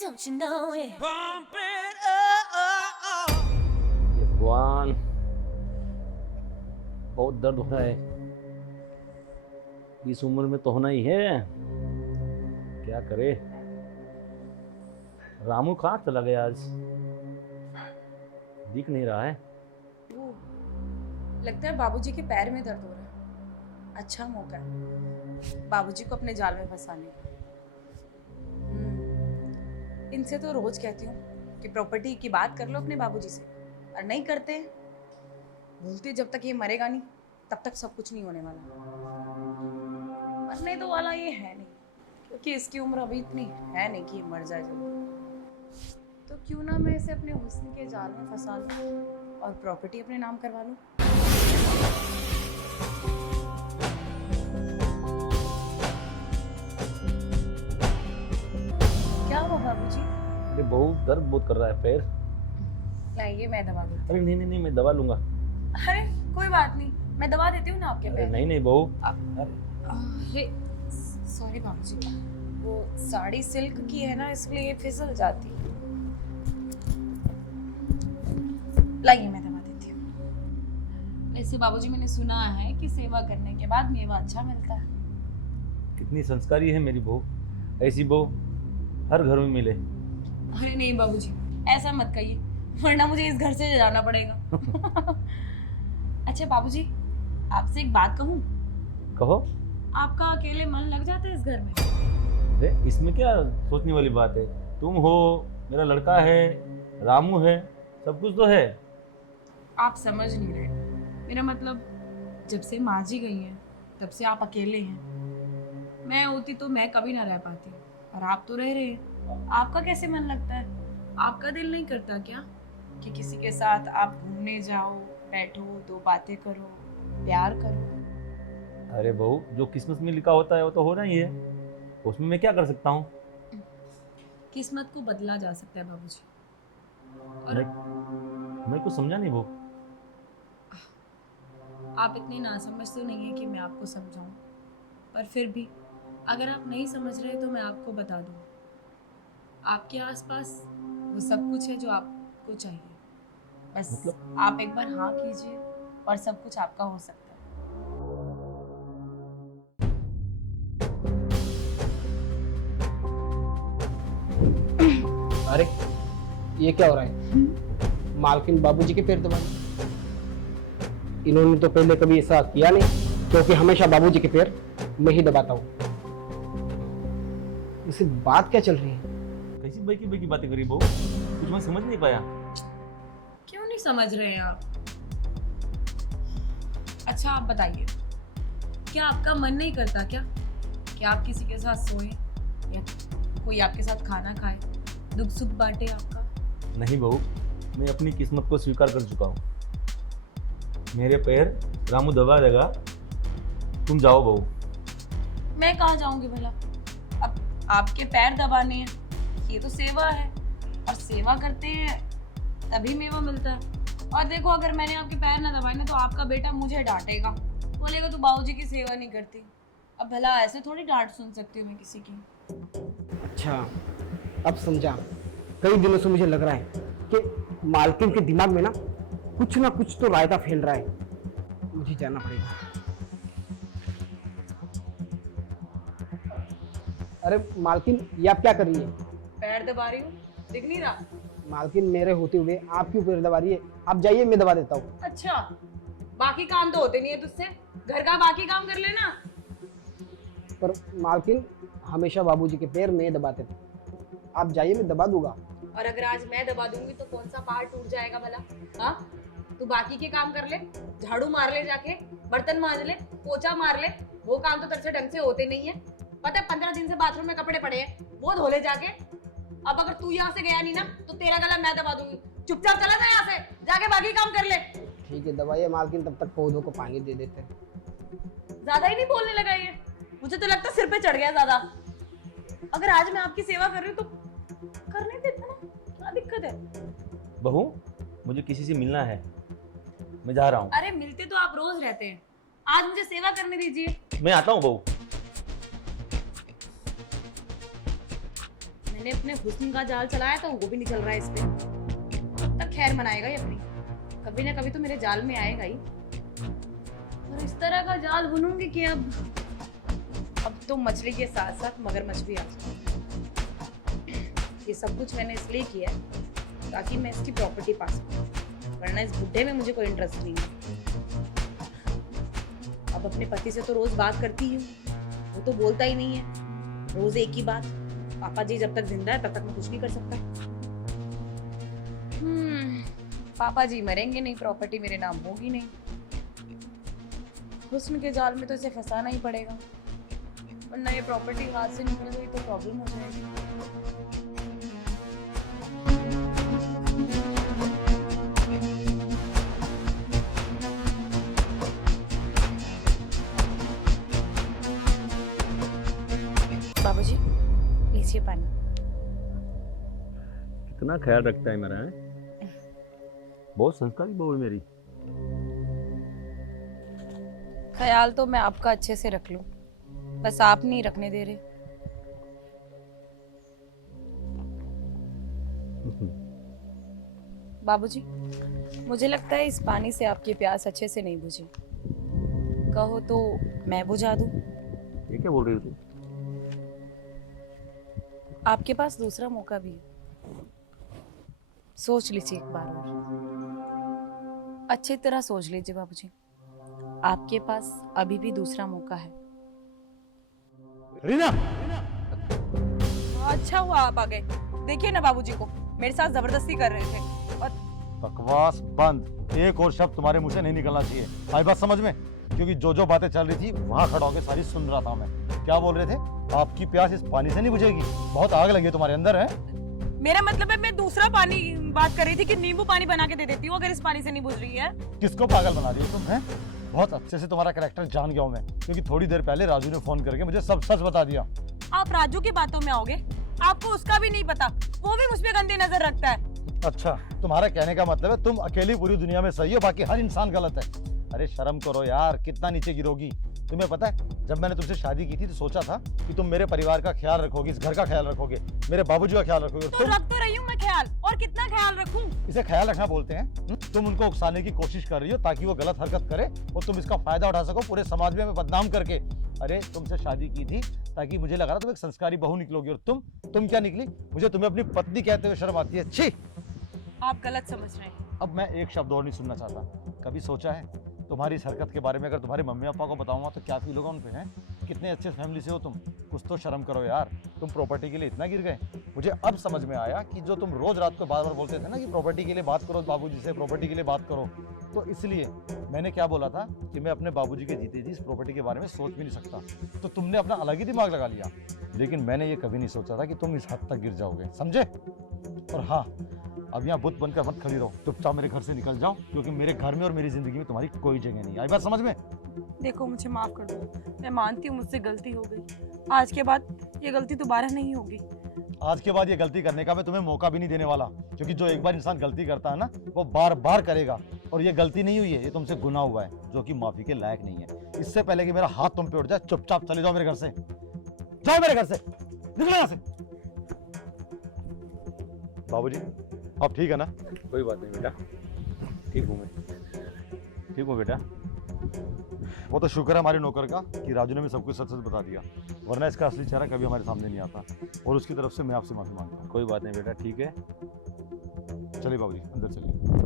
Don't you know it? भगवान, बहुत दर्द हो रहा है। इस उम्र में तो होना ही है, क्या करे। रामू कहाँ चला गया आज, दिख नहीं रहा है। वो लगता है बाबूजी के पैर में दर्द हो रहा है। अच्छा मौका है बाबूजी को अपने जाल में फंसाने का। इनसे तो रोज कहती हूँ कि प्रॉपर्टी की बात कर लो अपने बाबूजी से, और नहीं करते। बोलते जब तक ये मरेगा नहीं तब तक सब कुछ नहीं होने वाला। मरने तो वाला ये है नहीं, क्योंकि इसकी उम्र अभी इतनी है नहीं कि ये मर जाए जल्दी। तो क्यों ना मैं इसे अपने हुस्न के जाल में फंसा लूं और प्रॉपर्टी अपने नाम करवा लूं। क्या हुआ बाबूजी? अरे बहुत दर्द बहुत कर रहा है पैर। लाइए मैं दवा दूं। अरे नहीं नहीं नहीं, मैं दवा लूंगा। अरे कोई बात नहीं, मैं दवा देती हूँ ना आपके अरे पैर। नहीं नहीं बहू। अरे सॉरी बाबूजी, वो साड़ी सिल्क की है ना, इसलिए ये फिसल जाती है। लाइए मैं दवा देती हूँ। वैसे बाबूजी मैंने सुना है कि सेवा करने के बाद मेवा अच्छा मिलता है। कितनी संस्कारी है मेरी बहू, ऐसी बहू हर घर में मिले। अरे नहीं बाबूजी, ऐसा मत कहिए, वरना मुझे इस घर से जाना पड़ेगा। अच्छा बाबूजी, आपसे एक बात कहूँ? कहो। आपका अकेले मन लग जाता है इस घर में? अरे इसमें क्या सोचने वाली बात है, तुम हो, मेरा लड़का है, रामू है, सब कुछ तो है। आप समझ नहीं रहे। मेरा मतलब, जब से माँ जी गई हैं तब से आप अकेले हैं। मैं होती तो मैं कभी ना रह पाती, और आप तो रह रहे हैं। आपका कैसे मन लगता है? आपका दिल नहीं करता क्या कि किसी के साथ आप घूमने जाओ, बैठो, दो बातें करो, प्यार करो? अरे बहू, जो किस्मत में लिखा होता है वो तो होना ही है, उसमें मैं क्या कर सकता हूँ। किस्मत को बदला जा सकता है बाबूजी। और मैं कुछ समझा नहीं बहू। आप इतने नासमझ तो नहीं है कि मैं आपको समझाऊं, पर फिर भी अगर आप नहीं समझ रहे तो मैं आपको बता दूं, आपके आसपास वो सब कुछ है जो आपको चाहिए। बस मतलब? आप एक बार हाँ कीजिए और सब कुछ आपका हो सकता है। अरे ये क्या हो रहा है? मालकिन बाबूजी के पैर दबाए। इन्होंने तो पहले कभी ऐसा किया नहीं, क्योंकि हमेशा बाबूजी के पैर मैं ही दबाता हूँ। इसे बात क्या चल रही है? कैसी बाई की बातें करी बहू, कुछ मैं समझ नहीं पाया। क्यों नहीं समझ रहे हैं आप? अच्छा आप बताइए, क्या आपका मन नहीं करता क्या कि आप किसी के साथ सोएं या कोई आपके साथ खाना खाए, दुख सुख बांटे आपका? नहीं बहू, मैं अपनी किस्मत को स्वीकार कर चुका हूँ। मेरे पैर रामू दबा देगा, तुम जाओ बहू। मैं कहाँ जाऊंगी भला? अब आपके पैर दबाने हैं, ये तो सेवा है, और सेवा करते हैं तभी मेवा मिलता है। और देखो, अगर मैंने आपके पैर ना दबाए ना तो आपका बेटा मुझे डांटेगा, बोलेगा तू बाबूजी की सेवा नहीं करती। अब भला ऐसे थोड़ी डांट सुन सकती हूँ मैं किसी की। अच्छा, अब समझा। कई दिनों से मुझे लग रहा है कि मालकिन के दिमाग में ना कुछ तो रायता फैल रहा है। मुझे जाना पड़ेगा। अरे मालकिन, ये आप क्या कर रही है? पैर दबा रही हूँ, दिख नहीं रहा? मालकिन, मेरे होते हुए आप क्यों पैर दबा रही है? आप जाइए, मैं दबा देता हूँ। अच्छा, बाकी काम तो होते नहीं है तुझसे, घर का बाकी काम कर लेना। पर मालकिन, हमेशा बाबूजी के पैर मैं दबाते थे। आप जाइए, मैं दबा दूंगा। और अगर आज मैं दबा दूंगी तो कौन सा पहाड़ टूट जाएगा भला? हाँ, तू बाकी के काम कर ले, झाड़ू मार ले, जाके बर्तन मांज ले, पोछा मार ले। वो काम तो तेरे से ढंग से होते नहीं है। पता है 15 दिन से बाथरूम में कपड़े पड़े हैं, वो धो ले जाके। अब अगर तू यहाँ से गया नहीं ना तो तेरा गला मैं दबा दूंगी। चुपचाप चला जा यहाँ से, जाके बाकी काम कर ले। ठीक है, दबाइए मालकिन, तब तक पौधों को पानी दे देते हैं। ज्यादा ही नहीं बोलने लगा ये, मुझे तो लगता सिर पे चढ़ गया ज्यादा। अगर आज मैं आपकी सेवा कर रही हूँ तो करने देता ना, क्या दिक्कत है? बहू, मुझे किसी से मिलना है, मैं जा रहा हूँ। अरे मिलते तो आप रोज रहते हैं, आज मुझे सेवा करने दीजिए। मैं आता हूँ बहू। मैंने अपने हुस्न का जाल चलाया तो वो भी नहीं चल रहा है इस पे। तब खैर मनाएगा ही अपनी, कभी ना कभी तो मेरे जाल में आएगा ही। और इस तरह का जाल बुनूंगी कि अब तो मछली के साथ साथ मगरमच्छ भी आ जाए। ये सब कुछ मैंने इसलिए किया है ताकि मैं इसकी प्रॉपर्टी पा सकूं, वरना इस बुड्ढे में मुझे कोई इंटरेस्ट नहीं है। अब अपने पति से तो रोज बात करती हूँ, वो तो बोलता ही नहीं है, रोज एक ही बात, पापा जी जब तक जिंदा है तब तक मैं कुछ नहीं कर सकता। पापा जी मरेंगे नहीं, प्रॉपर्टी मेरे नाम होगी नहीं। हुस्न के जाल में तो इसे फंसाना ही पड़ेगा, वरना ये प्रॉपर्टी हाथ से निकल गई तो प्रॉब्लम हो जाएगी। बाबूजी लीजिए पानी। कितना ख्याल रखता है मेरा, है? बहुत संस्कारी बहू है मेरी। ख्याल तो मैं आपका अच्छे से रख लूं, बस आप नहीं रखने दे रहे। बाबूजी मुझे लगता है इस पानी से आपकी प्यास अच्छे से नहीं बुझी, कहो तो मैं बुझा दूं। ये क्या बोल रही हो तू? आपके पास दूसरा मौका भी है, सोच लीजिए एक बार और अच्छी तरह सोच लीजिए बाबूजी, आपके पास अभी भी दूसरा मौका है। रीना, अच्छा हुआ आप आ गए। देखिए ना बाबूजी को मेरे साथ जबरदस्ती कर रहे थे और बकवास बंद। एक और शब्द तुम्हारे मुंह से नहीं निकलना चाहिए, आई बात समझ में? क्योंकि जो बातें चल रही थी वहां खड़ा होकर सारी सुन रहा था मैं। क्या बोल रहे थे? आपकी प्यास इस पानी से नहीं बुझेगी, बहुत आग लगी है तुम्हारे अंदर, है? मेरा मतलब है मैं दूसरा पानी बात कर रही थी कि नींबू पानी बना के दे देती हूँ अगर इस पानी से नहीं बुझ रही है। किसको पागल बना रही हो तुम, हैं? बहुत अच्छे से तुम्हारा कैरेक्टर जान गया हूं मैं, क्योंकि थोड़ी देर पहले राजू ने फोन करके मुझे सब सच बता दिया। आप राजू की बातों में आओगे, आपको उसका भी नहीं पता, वो भी मुझ पे गंदी नजर रखता है। अच्छा, तुम्हारा कहने का मतलब है तुम अकेली पूरी दुनिया में सही हो, बाकी हर इंसान गलत है। अरे शर्म करो यार, कितना नीचे गिरोगी। तुम्हें पता है जब मैंने तुमसे शादी की थी तो सोचा था कि तुम मेरे परिवार का ख्याल रखोगी, इस घर का ख्याल रखोगे, मेरे बाबूजी का ख्याल रखोगे। तो रख तो रही हूँ मैं ख्याल, और कितना ख्याल रखूं? इसे ख्याल रखना बोलते हैं। तुम उनको उकसाने की कोशिश कर रही हो ताकि वो गलत हरकत करे और तुम इसका फायदा उठा सको पूरे समाज में बदनाम करके। अरे तुमसे शादी की थी ताकि मुझे लगा था तुम एक संस्कारी बहू निकलोगी, और तुम क्या निकली? मुझे तुम्हें अपनी पत्नी कहते हुए शर्म आती है। छी! आप गलत समझ रहे हैं। अब मैं एक शब्द और नहीं सुनना चाहता। कभी सोचा है तुम्हारी इस हरकत के बारे में अगर तुम्हारे मम्मी पापा को बताऊंगा तो क्या फील होगा उन पे, हैं? कितने अच्छे फैमिली से हो तुम, कुछ तो शर्म करो यार। तुम प्रॉपर्टी के लिए इतना गिर गए। मुझे अब समझ में आया कि जो तुम रोज रात को बार बार बोलते थे ना कि प्रॉपर्टी के लिए बात करो बाबूजी से, प्रॉपर्टी के लिए बात करो, तो इसलिए मैंने क्या बोला था कि मैं अपने बाबूजी के जीते जी इस प्रॉपर्टी के बारे में सोच भी नहीं सकता। तो तुमने अपना अलग ही दिमाग लगा लिया, लेकिन मैंने ये कभी नहीं सोचा था कि तुम इस हद तक गिर जाओगे, समझे? और हाँ, अब यहाँ बुत बनकर मत खड़ी रहो, चुपचाप मेरे घर से निकल जाओ, क्योंकि मेरे घर में और मेरी जिंदगी में तुम्हारी कोई जगह नहीं। आई बात समझ में? देखो मुझे माफ कर दो, मैं मानती हूँ मुझसे गलती हो गई, आज के बाद ये गलती दोबारा नहीं होगी। आज के बाद ये गलती करने का मैं तुम्हें मौका भी नहीं देने वाला, क्योंकि जो एक बार इंसान गलती करता है ना वो बार बार करेगा, और ये गलती नहीं हुई है, ये तुमसे गुनाह हुआ है जो कि माफी के लायक नहीं है। इससे पहले कि मेरा हाथ तुम पे उठ जाए, चुपचाप चले जाओ मेरे घर से, जाओ मेरे घर से, निकलो यहाँ से। बाबूजी अब ठीक है ना? कोई बात नहीं बेटा, ठीक हूँ मैं, ठीक हूँ बेटा। वो तो शुक्र है हमारे नौकर का कि राजू ने हमें सब कुछ सच सच बता दिया, वरना इसका असली चेहरा कभी हमारे सामने नहीं आता, और उसकी तरफ से मैं आपसे माफी मांगता हूँ। कोई बात नहीं बेटा, ठीक है। चलिए बाबूजी अंदर चलिए।